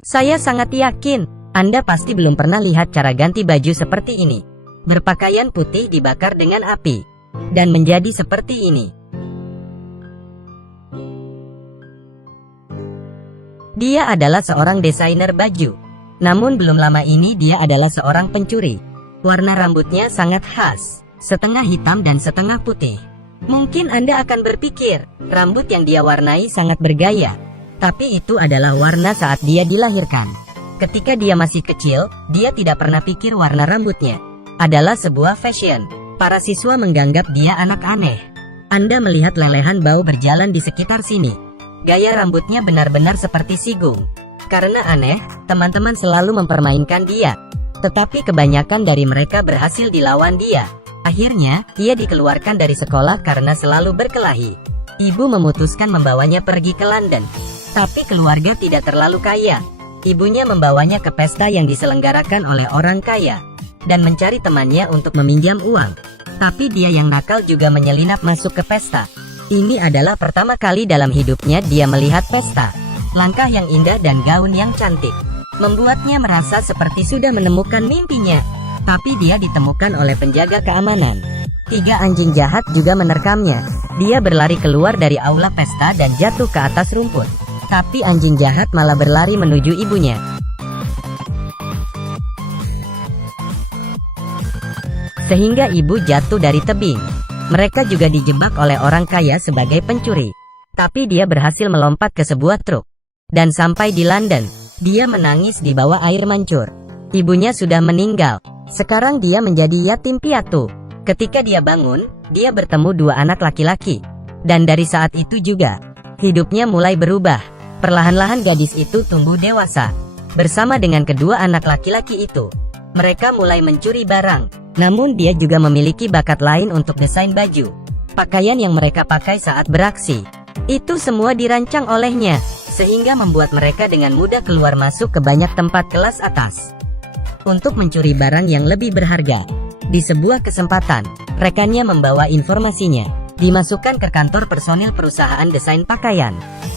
Saya sangat yakin, Anda pasti belum pernah lihat cara ganti baju seperti ini. Berpakaian putih dibakar dengan api, dan menjadi seperti ini. Dia adalah seorang desainer baju. Namun belum lama ini dia adalah seorang pencuri. Warna rambutnya sangat khas, setengah hitam dan setengah putih. Mungkin Anda akan berpikir, rambut yang dia warnai sangat bergaya. Tapi itu adalah warna saat dia dilahirkan. Ketika dia masih kecil, dia tidak pernah pikir warna rambutnya adalah sebuah fashion. Para siswa menganggap dia anak aneh. Anda melihat lelehan bau berjalan di sekitar sini. Gaya rambutnya benar-benar seperti Sigung. Karena aneh, teman-teman selalu mempermainkan dia. Tetapi kebanyakan dari mereka berhasil dilawan dia. Akhirnya, ia dikeluarkan dari sekolah karena selalu berkelahi. Ibu memutuskan membawanya pergi ke London. Tapi keluarga tidak terlalu kaya. Ibunya membawanya ke pesta yang diselenggarakan oleh orang kaya, dan mencari temannya untuk meminjam uang. Tapi dia yang nakal juga menyelinap masuk ke pesta. Ini adalah pertama kali dalam hidupnya dia melihat pesta. Langkah yang indah dan gaun yang cantik membuatnya merasa seperti sudah menemukan mimpinya. Tapi dia ditemukan oleh penjaga keamanan. 3 anjing jahat juga menerkamnya. Dia berlari keluar dari aula pesta dan jatuh ke atas rumput. Tapi anjing jahat malah berlari menuju ibunya. Sehingga ibu jatuh dari tebing. Mereka juga dijebak oleh orang kaya sebagai pencuri. Tapi dia berhasil melompat ke sebuah truk. Dan sampai di London, dia menangis di bawah air mancur. Ibunya sudah meninggal. Sekarang dia menjadi yatim piatu. Ketika dia bangun, dia bertemu 2 anak laki-laki. Dan dari saat itu juga, hidupnya mulai berubah. Perlahan-lahan gadis itu tumbuh dewasa. Bersama dengan kedua anak laki-laki itu, mereka mulai mencuri barang. Namun dia juga memiliki bakat lain untuk desain baju. Pakaian yang mereka pakai saat beraksi, itu semua dirancang olehnya, sehingga membuat mereka dengan mudah keluar masuk ke banyak tempat kelas atas untuk mencuri barang yang lebih berharga. Di sebuah kesempatan, rekannya membawa informasinya, dimasukkan ke kantor personil perusahaan desain pakaian,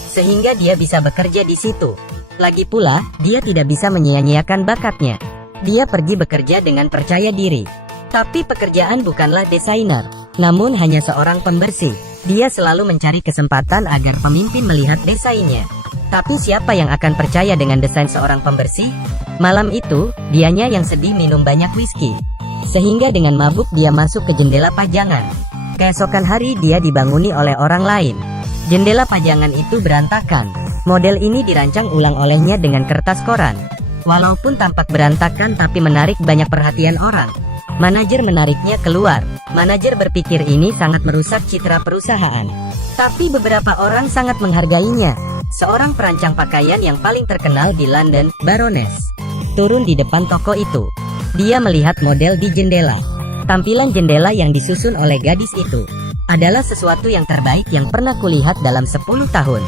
sehingga dia bisa bekerja di situ. Lagi pula, dia tidak bisa menyia-nyiakan bakatnya. Dia pergi bekerja dengan percaya diri. Tapi pekerjaan bukanlah desainer, namun hanya seorang pembersih. Dia selalu mencari kesempatan agar pemimpin melihat desainnya. Tapi siapa yang akan percaya dengan desain seorang pembersih? Malam itu, dianya yang sedih minum banyak whisky. Sehingga dengan mabuk dia masuk ke jendela pajangan. Keesokan hari dia dibanguni oleh orang lain. Jendela pajangan itu berantakan. Model ini dirancang ulang olehnya dengan kertas koran. Walaupun tampak berantakan tapi menarik banyak perhatian orang. Manajer menariknya keluar. Manajer berpikir ini sangat merusak citra perusahaan. Tapi beberapa orang sangat menghargainya. Seorang perancang pakaian yang paling terkenal di London, Baroness, turun di depan toko itu. Dia melihat model di jendela. Tampilan jendela yang disusun oleh gadis itu adalah sesuatu yang terbaik yang pernah kulihat dalam 10 tahun.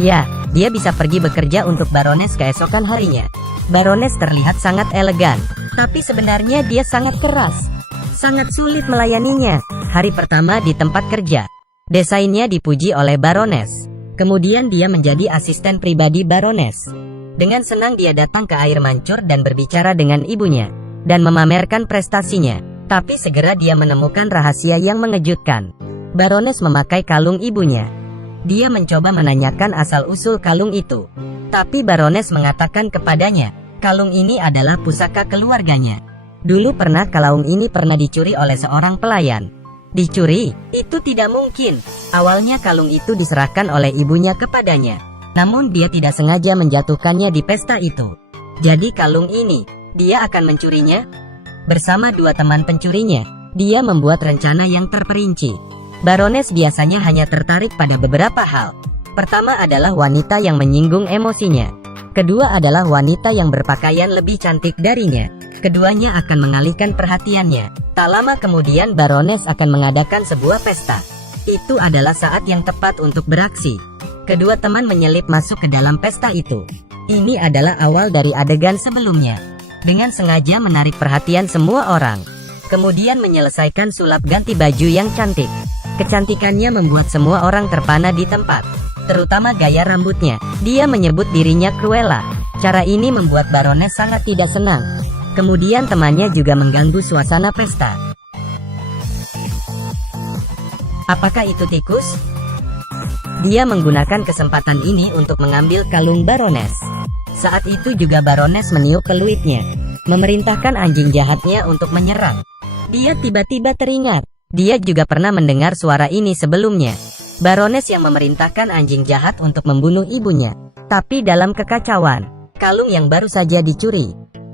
Ya, dia bisa pergi bekerja untuk Baroness keesokan harinya. Baroness terlihat sangat elegan, tapi sebenarnya dia sangat keras. Sangat sulit melayaninya. Hari pertama di tempat kerja, desainnya dipuji oleh Baroness. Kemudian dia menjadi asisten pribadi Baroness. Dengan senang dia datang ke air mancur dan berbicara dengan ibunya, dan memamerkan prestasinya. Tapi segera dia menemukan rahasia yang mengejutkan. Baroness memakai kalung ibunya. Dia mencoba menanyakan asal-usul kalung itu. Tapi Baroness mengatakan kepadanya, kalung ini adalah pusaka keluarganya. Dulu kalung ini pernah dicuri oleh seorang pelayan. Dicuri? Itu tidak mungkin. Awalnya kalung itu diserahkan oleh ibunya kepadanya. Namun dia tidak sengaja menjatuhkannya di pesta itu. Jadi kalung ini, dia akan mencurinya? Bersama 2 teman pencurinya, dia membuat rencana yang terperinci. Baroness biasanya hanya tertarik pada beberapa hal. Pertama adalah wanita yang menyinggung emosinya. Kedua adalah wanita yang berpakaian lebih cantik darinya. Keduanya akan mengalihkan perhatiannya. Tak lama kemudian Baroness akan mengadakan sebuah pesta. Itu adalah saat yang tepat untuk beraksi. Kedua teman menyelip masuk ke dalam pesta itu. Ini adalah awal dari adegan sebelumnya. Dengan sengaja menarik perhatian semua orang. Kemudian menyelesaikan sulap ganti baju yang cantik. Kecantikannya membuat semua orang terpana di tempat. Terutama gaya rambutnya. Dia menyebut dirinya Cruella. Cara ini membuat Baroness sangat tidak senang. Kemudian temannya juga mengganggu suasana pesta. Apakah itu tikus? Dia menggunakan kesempatan ini untuk mengambil kalung Baroness. Saat itu juga Baroness meniup peluitnya, memerintahkan anjing jahatnya untuk menyerang. Dia tiba-tiba teringat. Dia juga pernah mendengar suara ini sebelumnya. Baroness yang memerintahkan anjing jahat untuk membunuh ibunya. Tapi dalam kekacauan, kalung yang baru saja dicuri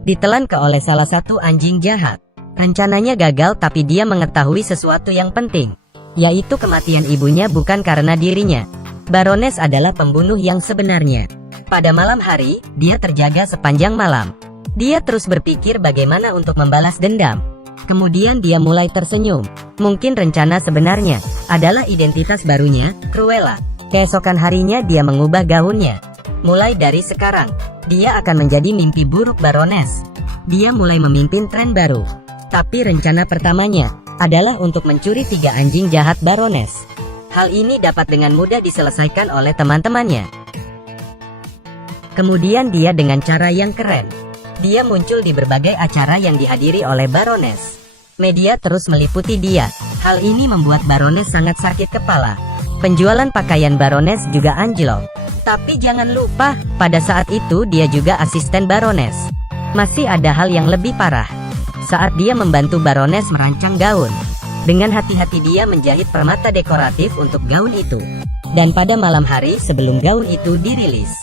ditelan oleh salah satu anjing jahat. Rencananya gagal, tapi dia mengetahui sesuatu yang penting, yaitu kematian ibunya bukan karena dirinya. Baroness adalah pembunuh yang sebenarnya. Pada malam hari, dia terjaga sepanjang malam. Dia terus berpikir bagaimana untuk membalas dendam. Kemudian dia mulai tersenyum. Mungkin rencana sebenarnya adalah identitas barunya, Cruella. Keesokan harinya dia mengubah gaunnya. Mulai dari sekarang, dia akan menjadi mimpi buruk Baroness. Dia mulai memimpin tren baru. Tapi rencana pertamanya adalah untuk mencuri 3 anjing jahat Baroness. Hal ini dapat dengan mudah diselesaikan oleh teman-temannya. Kemudian dia dengan cara yang keren, dia muncul di berbagai acara yang dihadiri oleh Baroness. Media terus meliputi dia. Hal ini membuat Baroness sangat sakit kepala. Penjualan pakaian Baroness juga anjlok. Tapi jangan lupa, pada saat itu dia juga asisten Baroness. Masih ada hal yang lebih parah. Saat dia membantu Baroness merancang gaun, dengan hati-hati dia menjahit permata dekoratif untuk gaun itu. Dan pada malam hari sebelum gaun itu dirilis,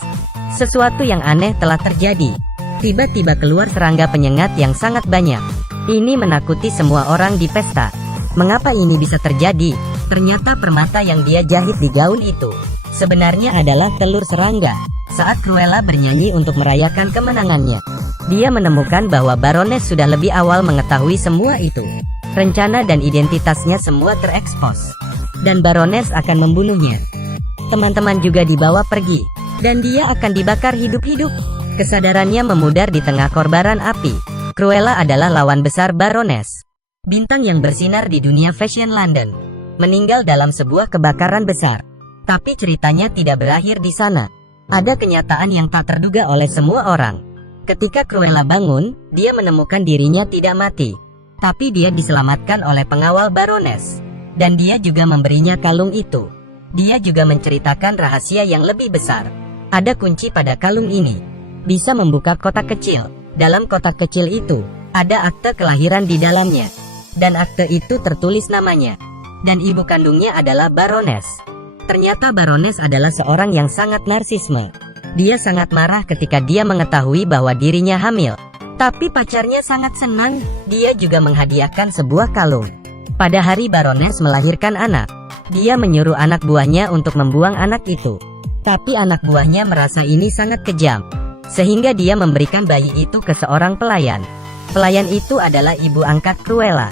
sesuatu yang aneh telah terjadi. Tiba-tiba keluar serangga penyengat yang sangat banyak. Ini menakuti semua orang di pesta. Mengapa ini bisa terjadi? Ternyata permata yang dia jahit di gaun itu sebenarnya adalah telur serangga. Saat Cruella bernyanyi untuk merayakan kemenangannya, dia menemukan bahwa Baroness sudah lebih awal mengetahui semua itu. Rencana dan identitasnya semua terekspos, dan Baroness akan membunuhnya. Teman-teman juga dibawa pergi, dan dia akan dibakar hidup-hidup. Kesadarannya memudar di tengah kobaran api. Cruella adalah lawan besar Baroness, bintang yang bersinar di dunia fashion London, meninggal dalam sebuah kebakaran besar. Tapi ceritanya tidak berakhir di sana. Ada kenyataan yang tak terduga oleh semua orang. Ketika Cruella bangun, dia menemukan dirinya tidak mati, tapi dia diselamatkan oleh pengawal Baroness, dan dia juga memberinya kalung itu. Dia juga menceritakan rahasia yang lebih besar. Ada kunci pada kalung ini, bisa membuka kotak kecil. Dalam kotak kecil itu, ada akte kelahiran di dalamnya. Dan akte itu tertulis namanya. Dan ibu kandungnya adalah Baroness. Ternyata Baroness adalah seorang yang sangat narsisme. Dia sangat marah ketika dia mengetahui bahwa dirinya hamil. Tapi pacarnya sangat senang, dia juga menghadiahkan sebuah kalung. Pada hari Baroness melahirkan anak, dia menyuruh anak buahnya untuk membuang anak itu. Tapi anak buahnya merasa ini sangat kejam, sehingga dia memberikan bayi itu ke seorang pelayan. Pelayan itu adalah ibu angkat Cruella.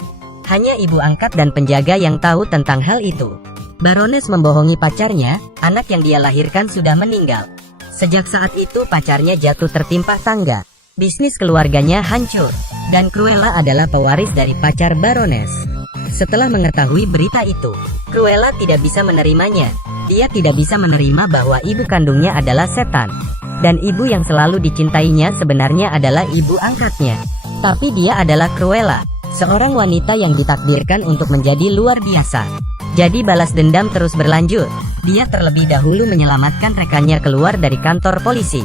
Hanya ibu angkat dan penjaga yang tahu tentang hal itu. Baroness membohongi pacarnya, anak yang dia lahirkan sudah meninggal. Sejak saat itu pacarnya jatuh tertimpa tangga. Bisnis keluarganya hancur, dan Cruella adalah pewaris dari pacar Baroness. Setelah mengetahui berita itu, Cruella tidak bisa menerimanya. Dia tidak bisa menerima bahwa ibu kandungnya adalah setan, dan ibu yang selalu dicintainya sebenarnya adalah ibu angkatnya. Tapi dia adalah Cruella, seorang wanita yang ditakdirkan untuk menjadi luar biasa. Jadi balas dendam terus berlanjut. Dia terlebih dahulu menyelamatkan rekannya keluar dari kantor polisi.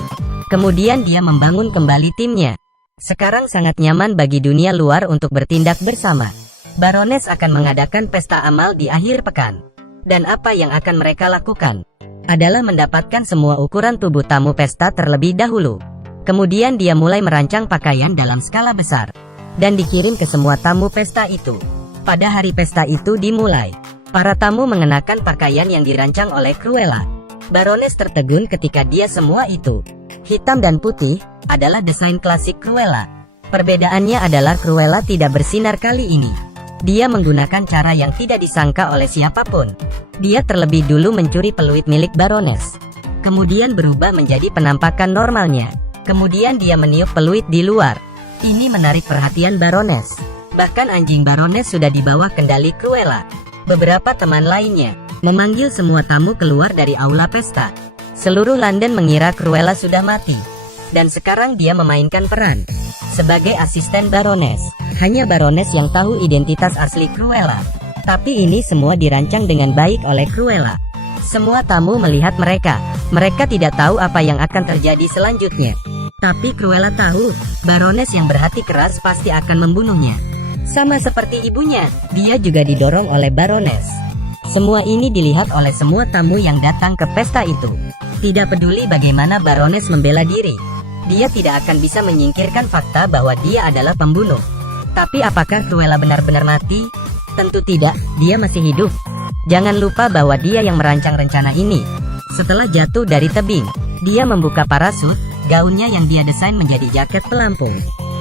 Kemudian dia membangun kembali timnya. Sekarang sangat nyaman bagi dunia luar untuk bertindak bersama. Baroness akan mengadakan pesta amal di akhir pekan. Dan apa yang akan mereka lakukan adalah mendapatkan semua ukuran tubuh tamu pesta terlebih dahulu. Kemudian dia mulai merancang pakaian dalam skala besar dan dikirim ke semua tamu pesta itu. Pada hari pesta itu dimulai, para tamu mengenakan pakaian yang dirancang oleh Cruella. Baroness tertegun ketika dia semua itu, hitam dan putih, adalah desain klasik Cruella. Perbedaannya adalah Cruella tidak bersinar kali ini. Dia menggunakan cara yang tidak disangka oleh siapapun. Dia terlebih dulu mencuri peluit milik Baroness, kemudian berubah menjadi penampakan normalnya. Kemudian dia meniup peluit di luar. Ini menarik perhatian Baroness. Bahkan anjing Baroness sudah di bawah kendali Cruella. Beberapa teman lainnya memanggil semua tamu keluar dari aula pesta. Seluruh London mengira Cruella sudah mati. Dan sekarang dia memainkan peran sebagai asisten Baroness. Hanya Baroness yang tahu identitas asli Cruella. Tapi ini semua dirancang dengan baik oleh Cruella. Semua tamu melihat mereka. Mereka tidak tahu apa yang akan terjadi selanjutnya. Tapi Cruella tahu, Baroness yang berhati keras pasti akan membunuhnya. Sama seperti ibunya, dia juga didorong oleh Baroness. Semua ini dilihat oleh semua tamu yang datang ke pesta itu. Tidak peduli bagaimana Baroness membela diri, dia tidak akan bisa menyingkirkan fakta bahwa dia adalah pembunuh. Tapi apakah Cruella benar-benar mati? Tentu tidak, dia masih hidup. Jangan lupa bahwa dia yang merancang rencana ini. Setelah jatuh dari tebing, dia membuka parasut, gaunnya yang dia desain menjadi jaket pelampung.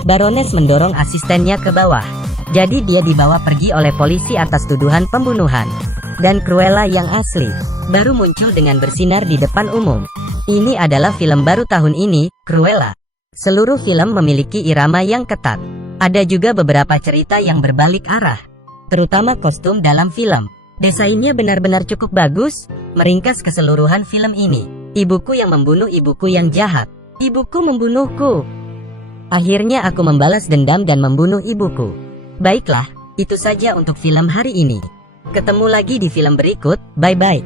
Baroness mendorong asistennya ke bawah. Jadi dia dibawa pergi oleh polisi atas tuduhan pembunuhan. Dan Cruella yang asli baru muncul dengan bersinar di depan umum. Ini adalah film baru tahun ini, Cruella. Seluruh film memiliki irama yang ketat. Ada juga beberapa cerita yang berbalik arah, terutama kostum dalam film. Desainnya benar-benar cukup bagus, meringkas keseluruhan film ini. Ibuku yang membunuh ibuku yang jahat. Ibuku membunuhku. Akhirnya aku membalas dendam dan membunuh ibuku. Baiklah, itu saja untuk film hari ini. Ketemu lagi di film berikut, bye-bye.